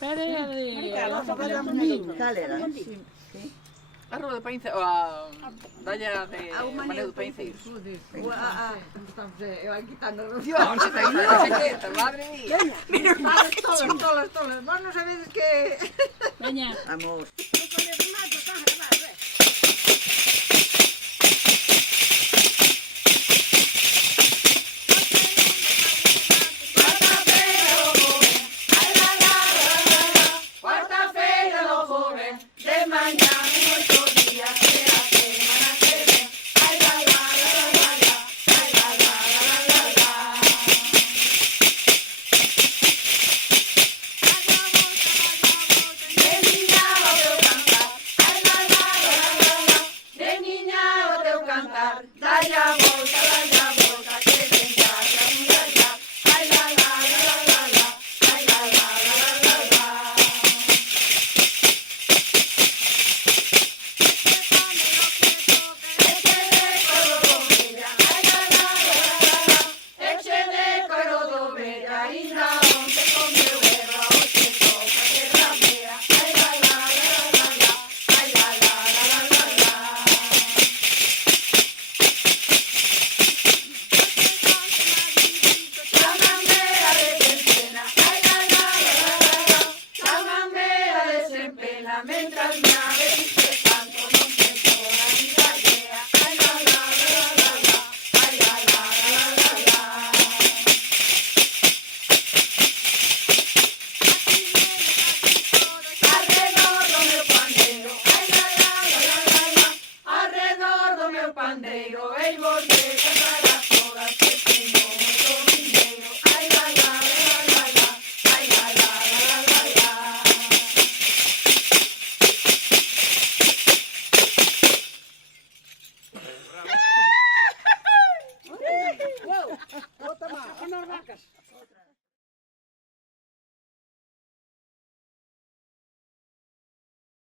Pero é a de... Cal era? A rúa de Paince, o a dalla de Maneu de Painceiros. Eu aquí estando los Dios, se ten unha chaqueta, madre mía. tolas. Vos non sabedes que... Veña. Vamos. Cuarta-feira do joven, de mañá moito día que a semana que ven. Ai la la la la la, ai la la la la la. De niña o teu cantar, ai la la la la la. De niña o teu cantar, dalle a volta que ven ya, ai la la la la la, ai la la la la la. Mientras me abriste tanto, no pienso la vida llega. Ay, la, la, la, la, la, ay, la, la, la, la, la. Alrededor do meu pandeiro, ai, la, la, la, la, la. Alrededor do meu pandeiro, ei, vou de cantar as todas que tenho moito dinheiro. Ai, la, la, la, la, la, ai, la, la, la, la, la. Bota má, con as vacas.